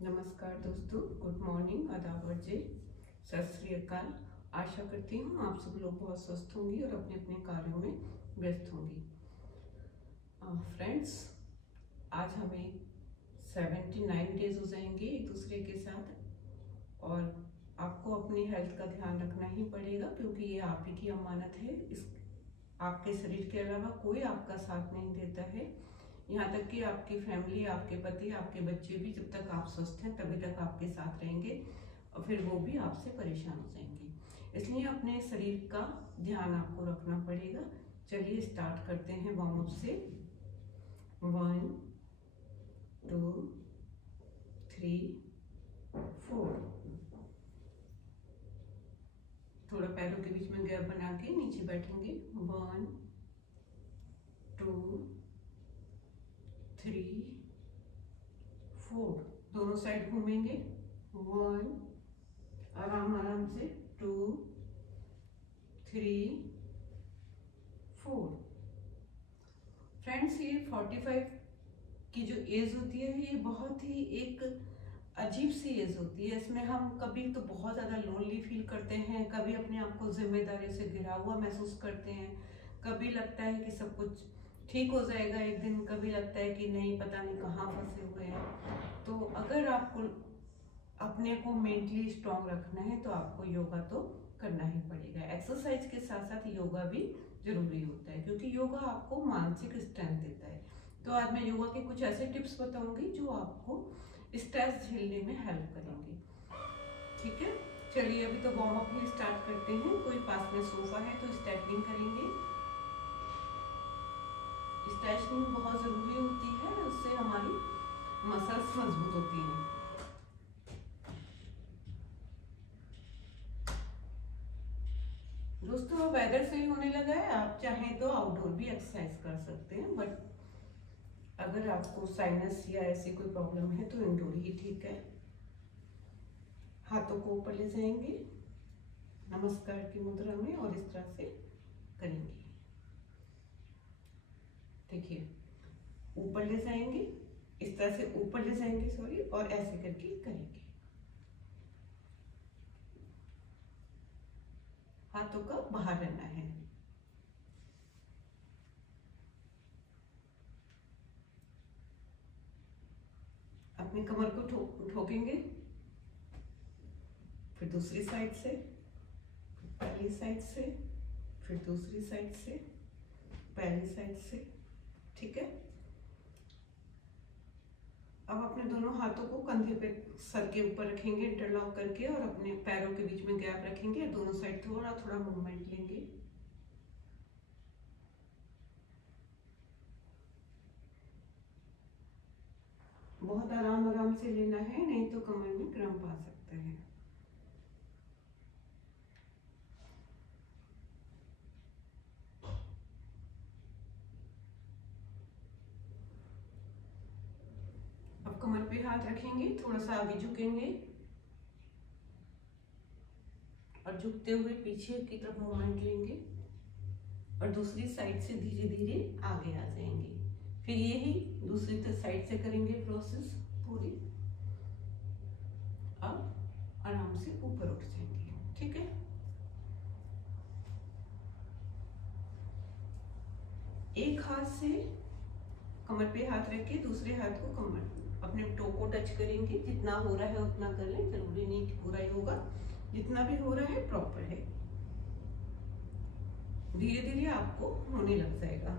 नमस्कार दोस्तों, good morning, आदाब और जय, सत श्री अकाल। आशा करती हूँ आप सब लोग बहुत स्वस्थ होंगी और अपने अपने कार्यों में व्यस्त होंगी। फ्रेंड्स, आज हमें 79 डेज हो जाएंगे एक दूसरे के साथ और आपको अपनी हेल्थ का ध्यान रखना ही पड़ेगा क्योंकि ये आप ही की अमानत है। इस आपके शरीर के अलावा कोई आपका साथ नहीं देता है। यहाँ तक कि आपकी फैमिली, आपके पति, आपके बच्चे भी जब तक आप स्वस्थ हैं तभी तक आपके साथ रहेंगे और फिर वो भी आपसे परेशान हो जाएंगे। इसलिए अपने शरीर का ध्यान आपको रखना पड़ेगा। चलिए स्टार्ट करते हैं वार्म अप से। 1 2 3 4। थोड़ा पैरों के बीच में गैप बना के नीचे बैठेंगे। 1 2 3 4। दोनों साइड घूमेंगे। 1, आराम आराम से 2 3 4। फ्रेंड्स, ये 45 की जो एज होती है ये बहुत ही एक अजीब सी एज होती है। इसमें हम कभी तो बहुत ज़्यादा लोनली फील करते हैं, कभी अपने आप को जिम्मेदारी से घिरा हुआ महसूस करते हैं, कभी लगता है कि सब कुछ ठीक हो जाएगा एक दिन, कभी लगता है कि नहीं, पता नहीं कहाँ फंसे हुए हैं। तो अगर आपको अपने को मेंटली स्ट्रांग रखना है तो आपको योगा तो करना ही पड़ेगा। एक्सरसाइज के साथ साथ योगा भी जरूरी होता है क्योंकि योगा आपको मानसिक स्ट्रेंथ देता है। तो आज मैं योगा के कुछ ऐसे टिप्स बताऊंगी जो आपको स्ट्रेस झेलने में हेल्प करेंगे। ठीक है, चलिए अभी तो वार्म अप ही स्टार्ट करते हैं। कोई पास में सोफा है तो स्ट्रेचिंग करेंगे। स्ट्रेचिंग बहुत जरूरी होती है, उससे हमारी मसल्स मजबूत होती हैं। दोस्तों, वेदर सही होने लगा है, आप चाहें तो आउटडोर भी एक्सरसाइज कर सकते हैं, बट अगर आपको साइनस या ऐसी कोई प्रॉब्लम है तो इंडोर ही ठीक है। हाथों को ऊपर ले जाएंगे नमस्कार की मुद्रा में और इस तरह से करेंगे। देखिए, ऊपर ले जाएंगे, इस तरह से ऊपर ले जाएंगे सॉरी, और ऐसे करके करेंगे। हाथों का बाहर रहना है। अपनी कमर को ठोकेंगे, फिर दूसरी साइड से, पहली साइड से, फिर दूसरी साइड से, पहली साइड से। ठीक है, अब अपने दोनों हाथों को कंधे पे सर के ऊपर रखेंगे इंटरलॉक करके और अपने पैरों के बीच में गैप रखेंगे। दोनों साइड थोड़ा थोड़ा मूवमेंट लेंगे। बहुत आराम आराम से लेना है, नहीं तो कमर में क्रैम्प आ सकते हैं। अब कमर पे हाथ रखेंगे, थोड़ा सा आगे झुकेंगे और झुकते हुए पीछे की तरफ मूवमेंट लेंगे और दूसरी साइड से धीरे धीरे आगे आ जाएंगे। फिर यही दूसरी साइड से करेंगे प्रोसेस पूरी। अब आराम से ऊपर उठ जाएंगे। ठीक है, एक हाथ से कमर पे हाथ रख के दूसरे हाथ को कमर अपने टो को टच करेंगे। जितना हो रहा है उतना कर लें, जरूरी नहीं कि पूरा ही होगा, जितना भी हो रहा है प्रॉपर है। धीरे धीरे आपको होने लग जाएगा।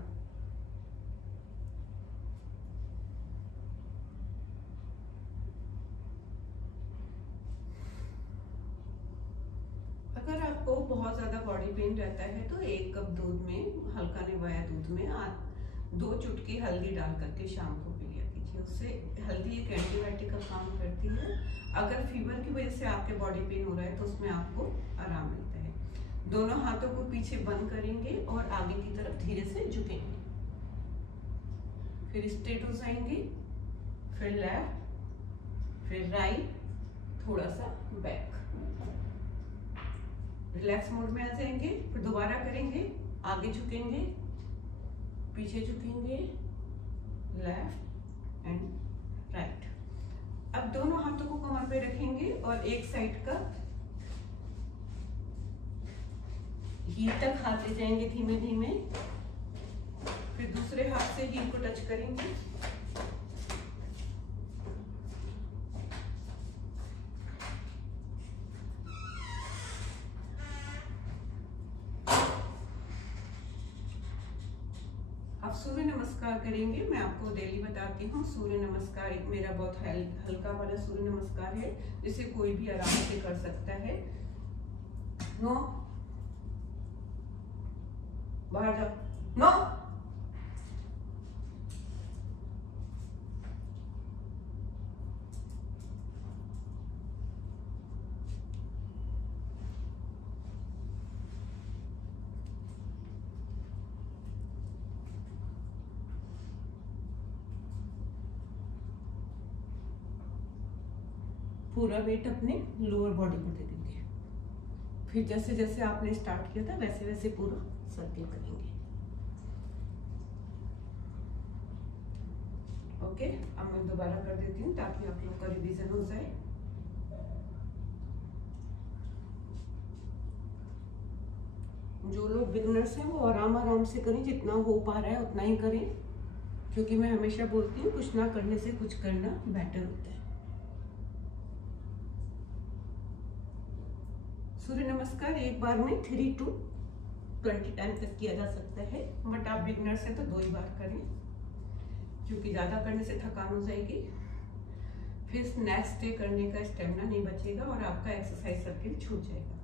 अगर आपको बहुत ज्यादा बॉडी पेन रहता है तो 1 कप दूध में, हल्का निवाया दूध में 2 चुटकी हल्दी डाल करके शाम को पी लिया कीजिए। उससे हल्दी एक एंटीबायोटिक का काम करती है। अगर फीवर की वजह से आपके बॉडी पेन हो रहा है तो उसमें आपको आराम मिलता है। दोनों हाथों को पीछे बंद करेंगे और आगे की तरफ धीरे से झुकेंगे, फिर स्ट्रेट हो जाएंगे, फिर लेफ्ट, फिर राइट, थोड़ा सा बैक, रिलैक्स मोड में आ जाएंगे। फिर दोबारा करेंगे, आगे झुकेंगे, पीछे झुकेंगे, लेफ्ट एंड राइट। अब दोनों हाथों को कमर पे रखेंगे और एक साइड का हील तक हाथ ले जाएंगे धीमे धीमे, फिर दूसरे हाथ से हील को टच करेंगे। आप सूर्य नमस्कार करेंगे। मैं आपको डेली बताती हूँ, सूर्य नमस्कार एक मेरा बहुत हल्का वाला सूर्य नमस्कार है, जिसे कोई भी आराम से कर सकता है। नो, बाहर जाओ, नो। पूरा वेट अपने लोअर बॉडी पर दे देंगे। फिर जैसे जैसे आपने स्टार्ट किया था वैसे वैसे पूरा सर्किल करेंगे। ओके, अब मैं दोबारा कर देती हूँ ताकि आप लोग का रिवीजन हो जाए। जो लोग बिगनर्स हैं वो आराम आराम से करें, जितना हो पा रहा है उतना ही करें, क्योंकि मैं हमेशा बोलती हूँ कुछ ना करने से कुछ करना बेटर होता है। सूर्य नमस्कार एक बार में 3 to 20 टाइम तक किया जा सकता है, बट आप बिगनर्स हैं तो 2 ही बार करें, क्योंकि ज्यादा करने से थकान हो जाएगी, फिर नेक्स्ट डे करने का स्टेमिना नहीं बचेगा और आपका एक्सरसाइज सर्किल छूट जाएगा।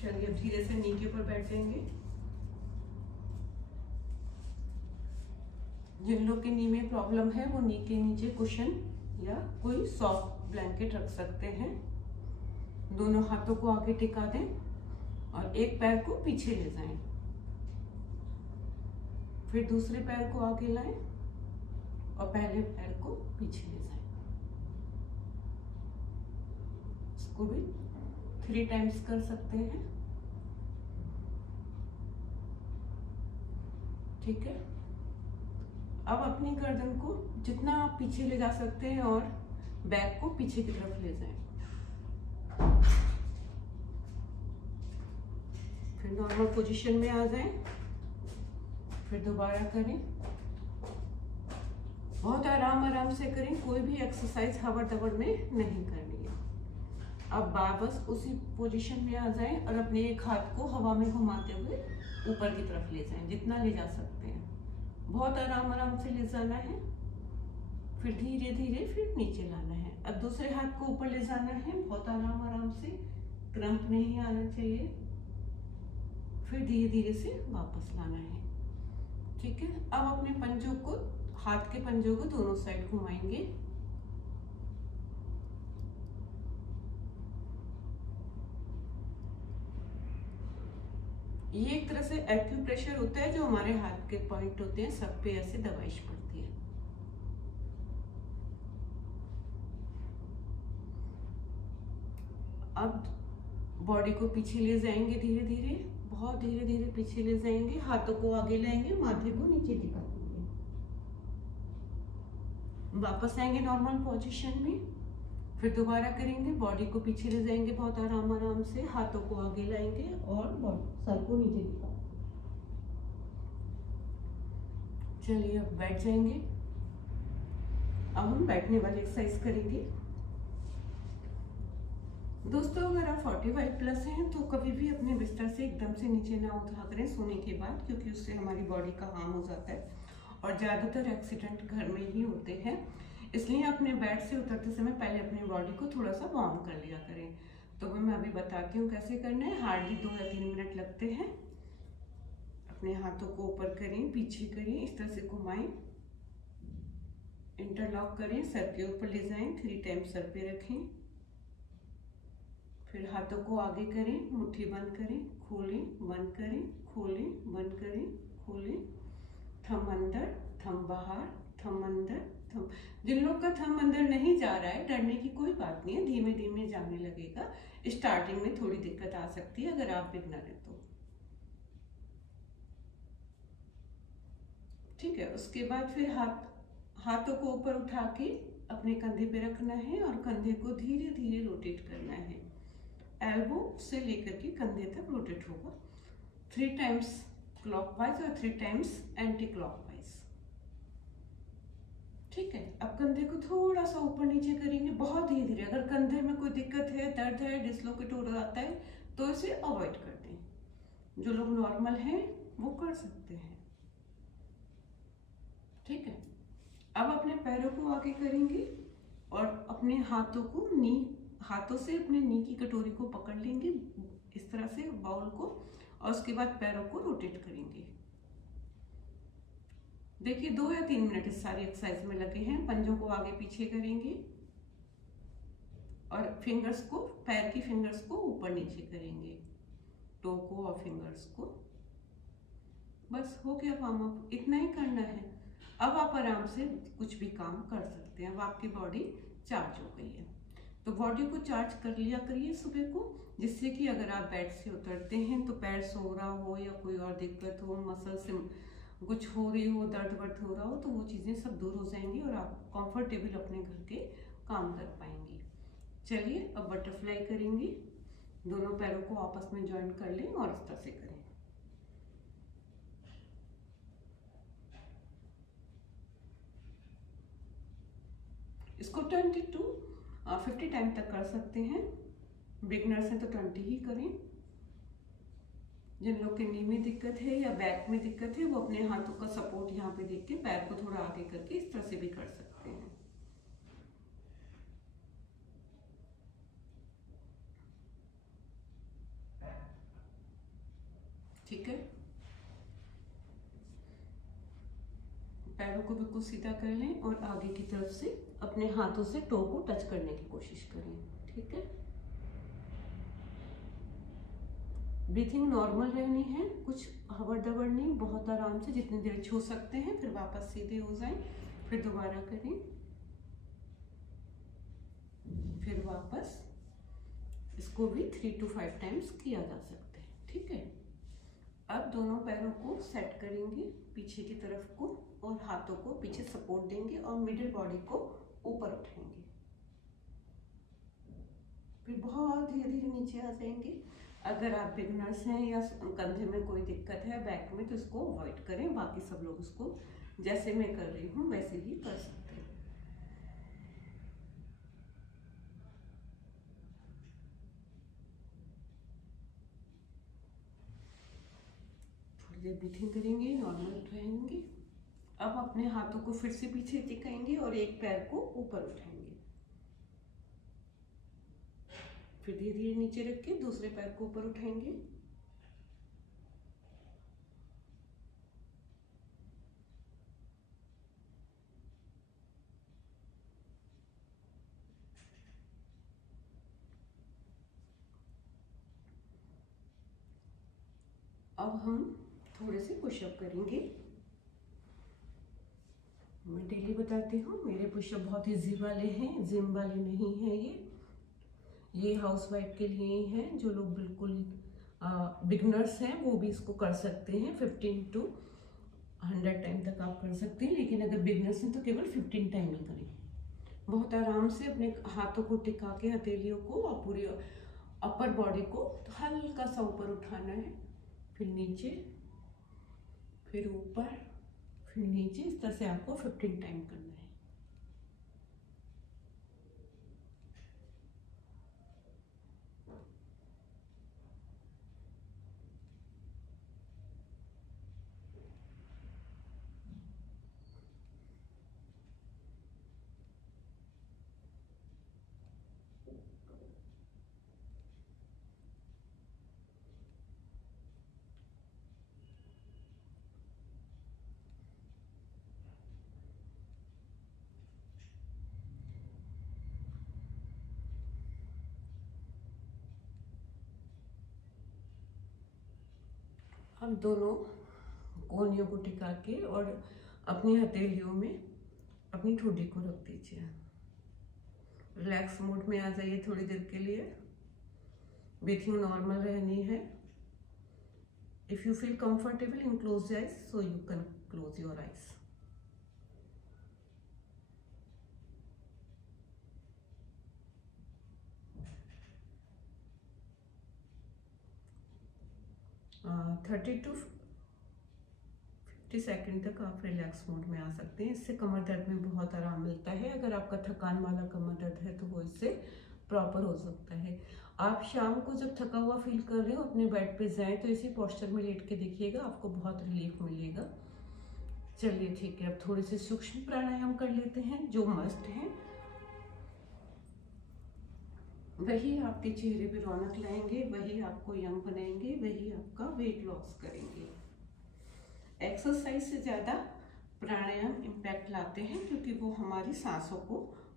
चलिए अब धीरे से नी के ऊपर बैठ जाएंगे। जिन लोग के नी में प्रॉब्लम है वो नी के नीचे कुशन या कोई सॉफ्ट ब्लैंकेट रख सकते हैं। दोनों हाथों को आगे टिका दें और एक पैर को पीछे ले जाएं, फिर दूसरे पैर को आगे लाएं और पहले पैर को पीछे ले जाएं। इसको भी 3 टाइम्स कर सकते हैं। ठीक है, अब अपनी गर्दन को जितना आप पीछे ले जा सकते हैं और बैक को पीछे की तरफ ले जाएं। फिर नॉर्मल पोजीशन में आ जाएं, फिर दोबारा करें। बहुत आराम से करें, कोई भी एक्सरसाइज हवड़ दबड़ में नहीं करनी है। अब वापस उसी पोजीशन में आ जाएं और अपने एक हाथ को हवा में घुमाते हुए ऊपर की तरफ ले जाएं, जितना ले जा सकते हैं। बहुत आराम से ले जाना है, फिर धीरे धीरे फिर नीचे लाना है। अब दूसरे हाथ को ऊपर ले जाना है, बहुत आराम से, क्रम्प नहीं आना चाहिए, फिर धीरे धीरे से वापस लाना है। ठीक है, अब अपने पंजों को, हाथ के पंजों को दोनों साइड घुमाएंगे। ये एक तरह से एक्यूप्रेशर होता है, जो हमारे हाथ के पॉइंट होते हैं सब पे ऐसे दबाइश पड़ती है। अब बॉडी को पीछे ले जाएंगे धीरे धीरे, बहुत धीरे धीरे पीछे ले जाएंगे, हाथों को आगे लाएंगे, माथे को नीचे टिका देंगे, वापस आएंगे नॉर्मल पोजीशन में, फिर दोबारा करेंगे, बॉडी को पीछे ले जाएंगे बहुत आराम से, हाथों को आगे लाएंगे और सर को नीचे टिका। चलिए अब बैठ जाएंगे। अब हम बैठने वाली एक्सरसाइज करेंगे। दोस्तों, अगर आप 45+ हैं तो कभी भी अपने बिस्तर से एकदम से नीचे ना उठा करें सोने के बाद, क्योंकि उससे हमारी बॉडी का हार्म हो जाता है और ज़्यादातर एक्सीडेंट घर में ही होते हैं। इसलिए अपने बेड से उतरते समय पहले अपनी बॉडी को थोड़ा सा वार्म कर लिया करें। तो मैं अभी बताती हूँ कैसे करना है। हार्डली 2 या 3 मिनट लगते हैं। अपने हाथों को ऊपर करें, पीछे करें, इस तरह से घुमाएं, इंटरलॉक करें, सर के ऊपर ले जाएं, 3 टाइम सर पे रखें, फिर हाथों को आगे करें, मुट्ठी बंद करें, खोलें, बंद करें, खोलें, बंद करें, खोलें, थंब अंदर, थंब बाहर, थंब अंदर, थंब। जिन लोग का थंब अंदर नहीं जा रहा है, डरने की कोई बात नहीं है, धीमे धीमे जाने लगेगा। स्टार्टिंग में थोड़ी दिक्कत आ सकती है अगर आप बिगनर हैं तो। ठीक है, उसके बाद फिर हाथों को ऊपर उठा के अपने कंधे पे रखना है और कंधे को धीरे धीरे रोटेट करना है। एल्बो से लेकर के कंधे तक रोटेट होगा 3 टाइम्स क्लॉकवाइज और 3 टाइम्स एंटी क्लॉकवाइज। ठीक है, अब कंधे को थोड़ा सा ऊपर नीचे करेंगे, बहुत धीरे धीरे। अगर कंधे में कोई दिक्कत है, दर्द है, डिसलोकेट हो जाता है तो इसे अवॉइड कर दें। जो लोग नॉर्मल हैं वो कर सकते हैं। ठीक है, अब अपने पैरों को आगे करेंगे और अपने हाथों से अपने नी की कटोरी को पकड़ लेंगे इस तरह से, बाउल को, और उसके बाद पैरों को रोटेट करेंगे। देखिए 2 या 3 मिनट इस सारी एक्सरसाइज में लगे हैं। पंजों को आगे पीछे करेंगे और फिंगर्स को, पैर की फिंगर्स को ऊपर नीचे करेंगे, टो को और फिंगर्स को। बस हो गया वार्म अप, इतना ही करना है। अब आप आराम से कुछ भी काम कर सकते हैं। अब आपकी बॉडी चार्ज हो गई है, तो बॉडी को चार्ज कर लिया करिए सुबह को, जिससे कि अगर आप बेड से उतरते हैं तो पैर सो रहा हो या कोई और दिक्कत हो, मसल से कुछ हो रही हो, दर्द वर्द हो रहा हो, तो वो चीज़ें सब दूर हो जाएंगी और आप कंफर्टेबल अपने घर के काम कर पाएंगे। चलिए अब बटरफ्लाई करेंगे। दोनों पैरों को आपस में ज्वाइन कर लें और इस तरह से करें। इसको 20 to 50 टाइम तक कर सकते हैं। बिगनर्स हैं तो 20 ही करें। जिन लोग के नी में दिक्कत है या बैक में दिक्कत है वो अपने हाथों का सपोर्ट यहाँ पे देख के पैर को थोड़ा आगे करके इस तरह से भी कर सकते हैं। ठीक है, पैरों को बिल्कुल सीधा कर लें और आगे की तरफ से अपने हाथों से टो को टच करने की कोशिश करें। ठीक है, ब्रीथिंग नॉर्मल रहनी है, कुछ हवड़ दबड़ नहीं, बहुत आराम से जितनी देर छू सकते हैं, फिर वापस सीधे हो जाएं, फिर दोबारा करें, फिर वापस। इसको भी 3 to 5 टाइम्स किया जा सकता है। ठीक है, अब दोनों पैरों को सेट करेंगे पीछे की तरफ को और हाथों को पीछे सपोर्ट देंगे और मिडिल बॉडी को ऊपर उठाएंगे, फिर बहुत धीरे धीरे नीचे आ जाएंगे। अगर आप बिगनर्स हैं या कंधे में कोई दिक्कत है, बैक में, तो इसको अवॉइड करें। बाकी सब लोग इसको जैसे मैं कर रही हूँ वैसे ही कर सकते हैं। थोड़ी देर ब्रीथिंग करेंगे, नॉर्मल रहेंगे। अब अपने हाथों को फिर से पीछे टिकाएंगे और एक पैर को ऊपर उठाएंगे, फिर धीरे धीरे नीचे रख के दूसरे पैर को ऊपर उठाएंगे, अब हम थोड़े से पुशअप करेंगे। मैं डेली बताती हूँ, मेरे पुशअप बहुत इजी वाले हैं, जिम वाले नहीं हैं। ये हाउसवाइफ के लिए ही हैं। जो लोग बिल्कुल बिगनर्स हैं वो भी इसको कर सकते हैं। 15 to 100 टाइम तक आप कर सकते हैं, लेकिन अगर बिगनर्स हैं तो केवल 15 टाइम ही करें। बहुत आराम से अपने हाथों को टिका के हथेलियों को और पूरी अपर बॉडी को हल्का सा ऊपर उठाना है, फिर नीचे, फिर ऊपर, फिर नीचे। इस तरह से आपको 15 टाइम करना है। अब दोनों कोहनियों को टिका के और अपनी हथेलियों में अपनी ठोडी को रख दीजिए। रिलैक्स मोड में आ जाइए थोड़ी देर के लिए। ब्रीथिंग नॉर्मल रहनी है। If you feel comfortable in close your eyes, so you can close your eyes. 30 to 50 second तक आप रिलैक्स मोड में आ सकते हैं। इससे कमर दर्द में बहुत आराम मिलता है। अगर आपका थकान वाला कमर दर्द है तो वो इससे प्रॉपर हो सकता है। आप शाम को जब थका हुआ फील कर रहे हो अपने बेड पे जाएं तो इसी पोस्चर में लेट के देखिएगा, आपको बहुत रिलीफ मिलेगा। चलिए ठीक है, अब थोड़े से सूक्ष्म प्राणायाम कर लेते हैं जो मस्ट हैं। वही आपके चेहरे पे रौनक लाएंगे, वही आपको यंग बनाएंगे, वही आपका वेट लॉस करेंगे। एक्सरसाइज से ज़्यादा प्राणायाम इम्पैक्ट लाते हैं क्योंकि वो हमारी सांसों को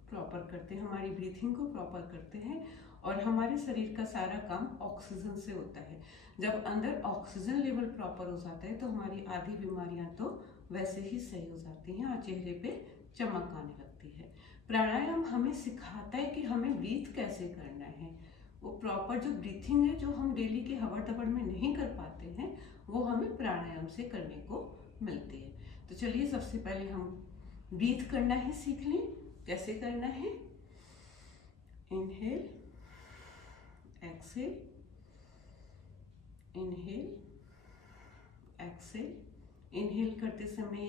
प्रॉपर करते हैं, हमारी ब्रीथिंग को प्रॉपर करते हैं और हमारे शरीर का सारा काम ऑक्सीजन से होता है। जब अंदर ऑक्सीजन लेवल प्रॉपर हो जाता है तो हमारी आधी बीमारियां तो वैसे ही सही हो जाती हैं और चेहरे पे चमक आने लगती है। प्राणायाम हमें सिखाता है कि हमें ब्रीथ कैसे करना है। वो प्रॉपर जो ब्रीथिंग है जो हम डेली के हवा दबड़ में नहीं कर पाते हैं वो हमें प्राणायाम से करने को मिलती है। तो चलिए सबसे पहले हम ब्रीथ करना ही सीख लें। कैसे करना है? Inhale, exhale, inhale, exhale. Inhale करते समय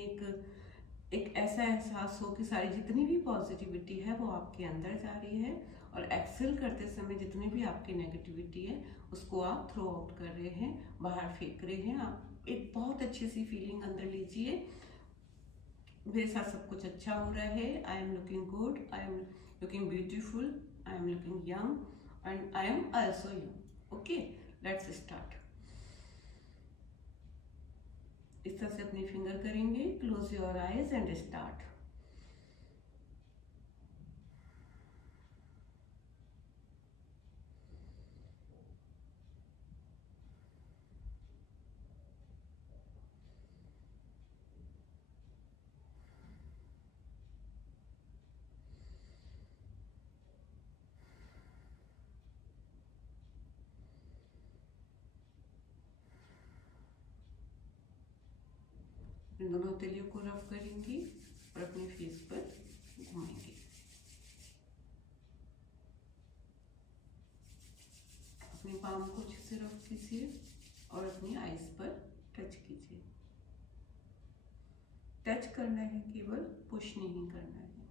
एक ऐसा एहसास हो कि सारी जितनी भी पॉजिटिविटी है वो आपके अंदर जा रही है और एक्सेल करते समय जितनी भी आपकी नेगेटिविटी है उसको आप थ्रो आउट कर रहे हैं, बाहर फेंक रहे हैं। आप एक बहुत अच्छी सी फीलिंग अंदर लीजिए, मेरे साथ सब कुछ अच्छा हो रहा है। I am looking good, I am looking beautiful, I am looking young and I am also young. Okay, let's start. इस तरह से अपनी फिंगर करेंगे, close your eyes and start. दोनों तलियों को रफ करेंगे और अपने फेस पर घुमाएंगे। अपने पाम को अच्छे से रफ कीजिए और अपनी आईज पर टच कीजिए। टच करना है, केवल पुश नहीं करना है।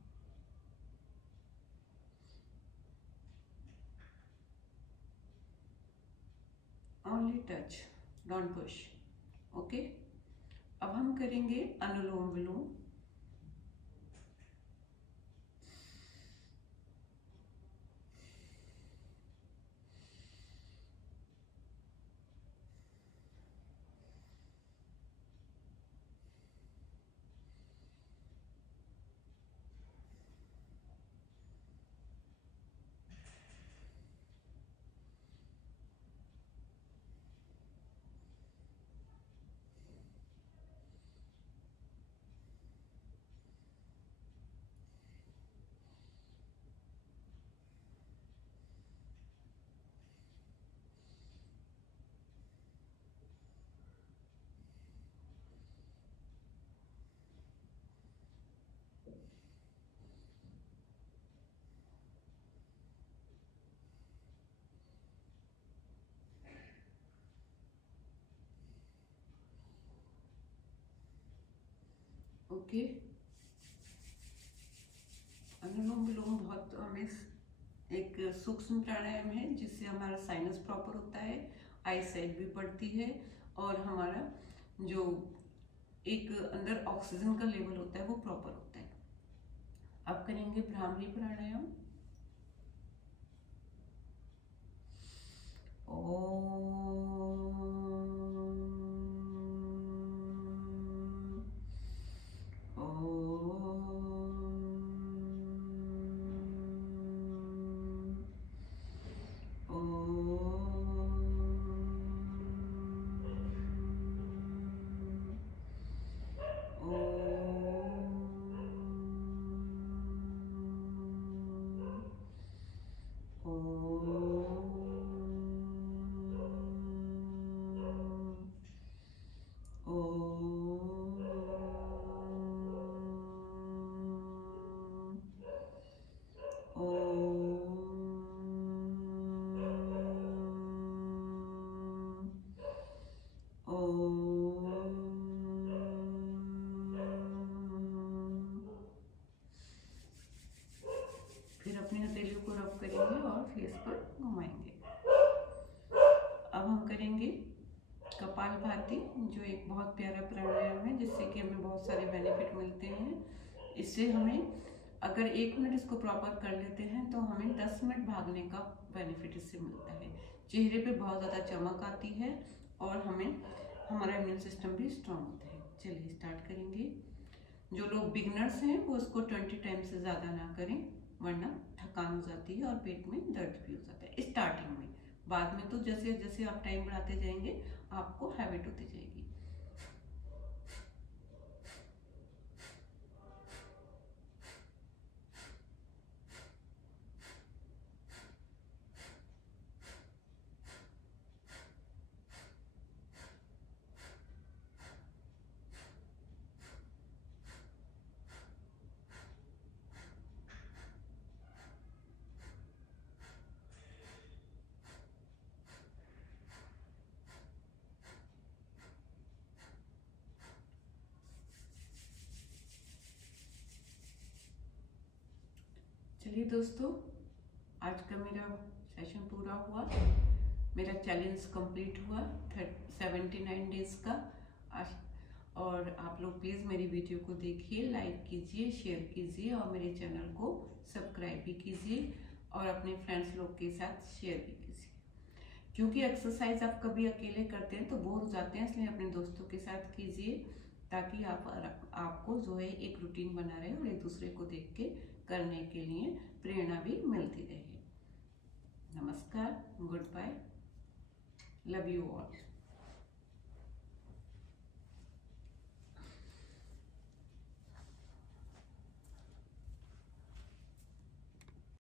Only touch, don't push. Okay, अब हम करेंगे अनुलोम विलोम। ओके, अनुलोम विलोम बहुत हमें एक सूक्ष्म प्राणायाम है जिससे हमारा साइनस प्रॉपर होता है, आई साइड भी बढ़ती है और हमारा जो एक अंदर ऑक्सीजन का लेवल होता है वो प्रॉपर होता है। अब करेंगे भ्रामरी प्राणायाम। कपालभाति, जो एक बहुत प्यारा प्राणायाम है जिससे कि हमें बहुत सारे बेनिफिट मिलते हैं। इससे हमें अगर 1 मिनट इसको प्रॉपर कर लेते हैं तो हमें 10 मिनट भागने का बेनिफिट इससे मिलता है। चेहरे पे बहुत ज़्यादा चमक आती है और हमारा इम्यून सिस्टम भी स्ट्रांग होता है। चलिए स्टार्ट करेंगे। जो लोग बिगनर्स हैं वो इसको 20 टाइम से ज़्यादा ना करें, वरना थकान हो जाती है और पेट में दर्द भी हो जाता है स्टार्टिंग में। बाद में तो जैसे जैसे आप टाइम बढ़ाते जाएंगे आपको हैबिट होती जाएगी। चलिए दोस्तों, आज का मेरा सेशन पूरा हुआ, मेरा चैलेंज कंप्लीट हुआ 79 डेज का। और आप लोग प्लीज़ मेरी वीडियो को देखिए, लाइक कीजिए, शेयर कीजिए और मेरे चैनल को सब्सक्राइब भी कीजिए और अपने फ्रेंड्स लोग के साथ शेयर भी कीजिए। क्योंकि एक्सरसाइज आप कभी अकेले करते हैं तो बोर हो जाते हैं, इसलिए अपने दोस्तों के साथ कीजिए ताकि आपको जो है एक रूटीन बना रहे और एक दूसरे को देख के करने के लिए प्रेरणा भी मिलती रहे। नमस्कार, good bye, love you all.